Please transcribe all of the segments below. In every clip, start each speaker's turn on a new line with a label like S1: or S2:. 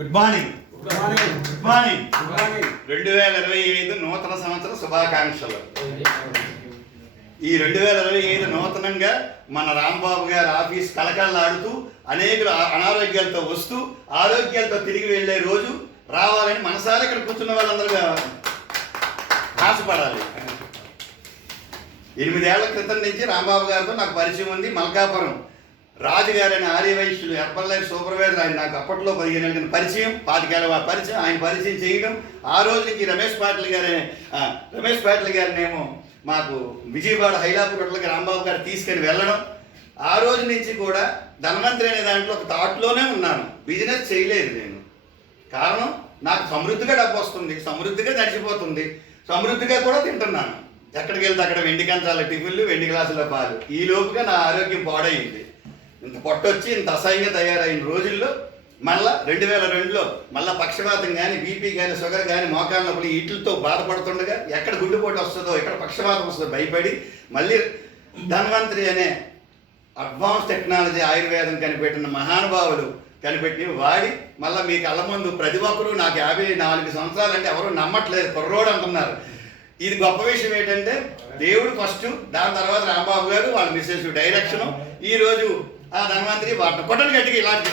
S1: Good morning good morning రెండు వేల ఇరవై ఐదు నూతన సంవత్సర శుభాకాంక్షలు. ఈ రెండు వేల ఇరవై ఐదు నూతనంగా మన రాంబాబు గారి ఆఫీస్ కలకల్లాడుతూ అనేకులు అనారోగ్యాలతో వస్తూ ఆరోగ్యాలతో తిరిగి వెళ్ళే రోజు రావాలని మనసారా ఇక్కడ కూర్చున్న వాళ్ళందరూ ఆశపడాలి. ఎనిమిదేళ్ళ క్రితం నుంచి రాంబాబు గారితో నాకు పరిచయం ఉంది మల్కాపురం. రాజు ఆర్యవైశ్యులు హెర్బల్ లైఫ్ సూపర్వైజర్ ఆయన నాకు అప్పట్లో పదిహేను ఏళ్ళ పరిచయం పాతికేళ్ళ పరిచయం ఆయన పరిచయం చేయడం. ఆ రోజు నుంచి రమేష్ పాటిల్ గారి రమేష్ పాటిల్ గారినేమో మాకు విజయవాడ హైలాపూర్ రోడ్లకి రాంబాబు గారు తీసుకొని వెళ్ళడం. ఆ రోజు నుంచి కూడా ధనవంతులు అనే దాంట్లో ఒక థాట్లోనే ఉన్నాను. బిజినెస్ చేయలేదు నేను. కారణం నాకు సమృద్ధిగా డబ్బు వస్తుంది సమృద్ధిగా నడిచిపోతుంది. సమృద్ధిగా కూడా తింటున్నాను. ఎక్కడికి వెళ్తే అక్కడ వెండి కంచాల టిఫిన్లు వెండి గ్లాసుల పాలు. ఈ లోపుగా నా ఆరోగ్యం పాడైంది. ఇంత పొట్టొచ్చి ఇంత అసహ్యంగా తయారైన రోజుల్లో మళ్ళా రెండు వేల రెండులో మళ్ళా పక్షపాతం కానీ బీపీ కానీ షుగర్ కానీ మోకాళ్ళ నొప్పులు వీటితో బాధపడుతుండగా ఎక్కడ గుండెపోటు వస్తుందో ఎక్కడ పక్షపాతం వస్తుందో భయపడి మళ్ళీ ధన్వంతరి అనే అడ్వాన్స్ టెక్నాలజీ ఆయుర్వేదం కనిపెట్టిన మహానుభావులు కనిపెట్టి వాడి మళ్ళీ మీ కళ్ళ ముందు ప్రతి ఒక్కరూ నాకు యాభై నాలుగు సంవత్సరాలు అంటే ఎవరు నమ్మట్లేదు కుర్రోడు అంటున్నారు. ఇది గొప్ప విషయం ఏంటంటే దేవుడు ఫస్ట్ దాని తర్వాత రాంబాబు గారు వాళ్ళ మిస్సెస్ డైరెక్షన్. ఈ రోజు ఆ ధన్వంతరి వాడిన. కొట్టలు గట్టికి ఇలాంటి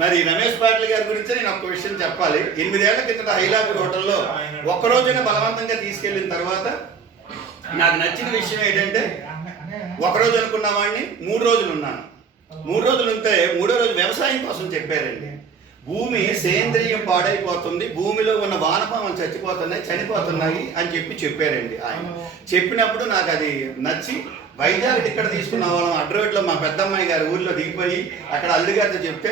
S1: మరి రమేష్ పాటిల్ గారి గురించి నేను ఒక విషయం చెప్పాలి. ఎనిమిదేళ్ళ కిందట హైలాపూర్ హోటల్లో ఒక్క రోజునే బలవంతంగా తీసుకెళ్ళిన తర్వాత నాకు నచ్చిన విషయం ఏంటంటే ఒక రోజు అనుకున్న వాడిని మూడు రోజులు ఉన్నాను. మూడు రోజులు ఉంటే మూడో రోజు వ్యవసాయం కోసం చెప్పారండి. భూమి సేంద్రియం పాడైపోతుంది భూమిలో ఉన్న వానపాములు చచ్చిపోతున్నాయి చనిపోతున్నాయి అని చెప్పి చెప్పారండి ఆయన. చెప్పినప్పుడు నాకు అది నచ్చి వైజాగ్ ఇక్కడ తీసుకున్న వాళ్ళం? అడ్రవేట్లో మా పెద్దమ్మాయి గారి ఊర్లో దిగిపోయి అక్కడ అల్లుడి గారితో చెప్తే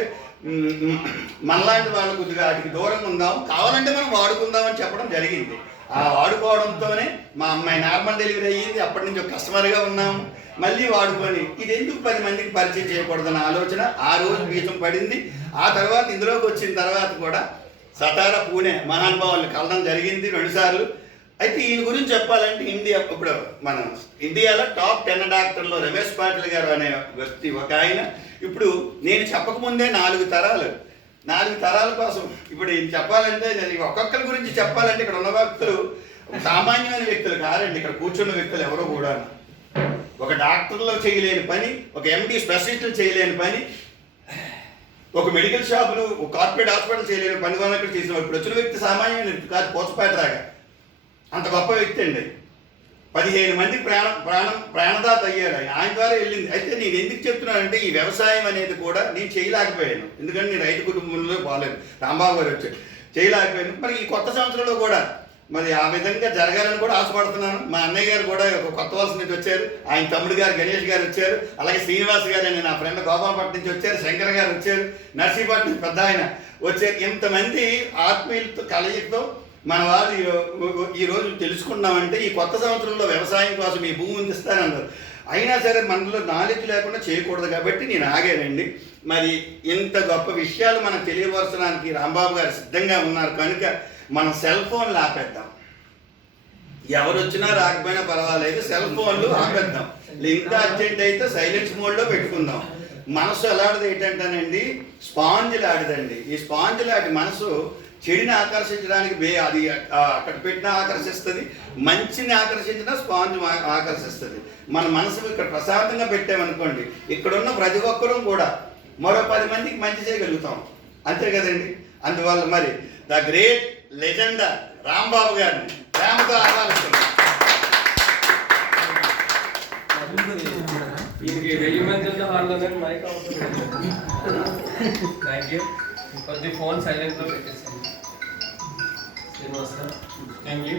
S1: మనలాంటి వాళ్ళు కొద్దిగా వాటికి దూరంగా ఉందాం కావాలంటే మనం వాడుకుందాం అని చెప్పడం జరిగింది. ఆ వాడుకోవడంతోనే మా అమ్మాయి నార్మల్ డెలివరీ అయ్యింది. అప్పటి నుంచి ఒక కస్టమర్గా ఉన్నాము మళ్ళీ వాడుకొని ఇది ఎందుకు పది మందికి పరిచయం చేయకూడదన్న ఆలోచన ఆ రోజు బీజం పడింది. ఆ తర్వాత ఇందులోకి వచ్చిన తర్వాత కూడా సతారా పూణే మహానుభావుల్ని కలడం జరిగింది రెండుసార్లు. అయితే ఈయన గురించి చెప్పాలంటే ఇండియా ఇప్పుడు మనం ఇండియాలో టాప్ టెన్ డాక్టర్లో రమేష్ పాటిల్ గారు అనే వ్యక్తి ఒక ఆయన. ఇప్పుడు నేను చెప్పకముందే నాలుగు తరాలు. నాలుగు తరాల కోసం ఇప్పుడు ఈయన చెప్పాలంటే నేను ఒక్కొక్కరి గురించి చెప్పాలంటే ఇక్కడ ఉన్న వ్యక్తులు సామాన్యమైన వ్యక్తులు కాదండి ఇక్కడ కూర్చున్న వ్యక్తులు ఎవరో కూడా ఒక డాక్టర్లో చేయలేని పని ఒక ఎండి స్పెషలిస్టులు చేయలేని పని ఒక మెడికల్ షాపులు ఒక కార్పొరేట్ హాస్పిటల్ చేయలేని పని వాళ్ళకి చేసిన ఇప్పుడు వచ్చిన వ్యక్తి సామాన్యమైన వ్యక్తి కాదు పోచపాటి రాగా. అంత గొప్ప వ్యక్తి అండి. పదిహేను మంది ప్రాణం ప్రాణం ప్రాణదాత అయ్యాడు ఆయన. ఆయన ద్వారా వెళ్ళింది. అయితే నేను ఎందుకు చెప్తున్నానంటే ఈ వ్యవసాయం అనేది కూడా నేను చేయలేకపోయాను. ఎందుకంటే నేను రైతు కుటుంబంలో బాగాలేదు రాంబాబు గారు వచ్చాడు చేయలేకపోయాను. మరి ఈ కొత్త సంవత్సరంలో కూడా మరి ఆ విధంగా జరగాలని కూడా ఆశపడుతున్నాను. మా అన్నయ్య గారు కూడా ఒక కొత్త వలస నుంచి వచ్చారు. ఆయన తమ్ముడు గారు గణేష్ గారు వచ్చారు. అలాగే శ్రీనివాస్ గారు అని నా ఫ్రెండ్ గోపాలపట్నం నుంచి వచ్చారు. శంకర్ గారు వచ్చారు. నర్సీపట్నం పెద్ద ఆయన వచ్చారు. ఇంతమంది ఆత్మీయులతో కలయితో మన వాళ్ళు ఈ- రోజు తెలుసుకున్నామంటే ఈ కొత్త సంవత్సరంలో వ్యవసాయం కోసం ఈ భూమిని ఇస్తానన్నారు అయినా సరే మనలో నాలెడ్జ్ లేకుండా చేయకూడదు కాబట్టి నేను ఆగానండి. మరి ఇంత గొప్ప విషయాలు మనం తెలియపరచడానికి రాంబాబు గారు సిద్ధంగా ఉన్నారు కనుక మనం సెల్ ఫోన్లు ఆపేద్దాం. ఎవరు వచ్చినా రాకపోయినా పర్వాలేదు సెల్ ఫోన్లు ఆపేద్దాం. ఇంకా అర్జెంట్ అయితే సైలెన్స్ మోడ్లో పెట్టుకుందాం. మనసు ఎలాంటిది ఏంటంటేనండి స్పాంజ్ లాంటిదండి ఈ స్పాంజ్ లాంటి మనసు చెడిని ఆకర్షించడానికి బే అది అక్కడ పెట్టినా ఆకర్షిస్తుంది మంచిని ఆకర్షించినా స్పాంజ్ ఆకర్షిస్తుంది. మన మనసు ఇక్కడ ప్రశాంతంగా పెట్టామనుకోండి ఇక్కడున్న ప్రతి ఒక్కరూ కూడా మరో పది మందికి మంచి చేయగలుగుతాం. అంతే కదండి? అందువల్ల మరి ద గ్రేట్ లెజెండ్ రాంబాబు గారిని ప్రేమతో ఆహ్వానిస్తున్నాం.
S2: వెయ్యి మంది మైక్ థ్యాంక్ యూ కొద్ది ఫోన్ సైలెంట్లో పెట్టేసాను శ్రీనివాస్ సార్ థ్యాంక్ యూ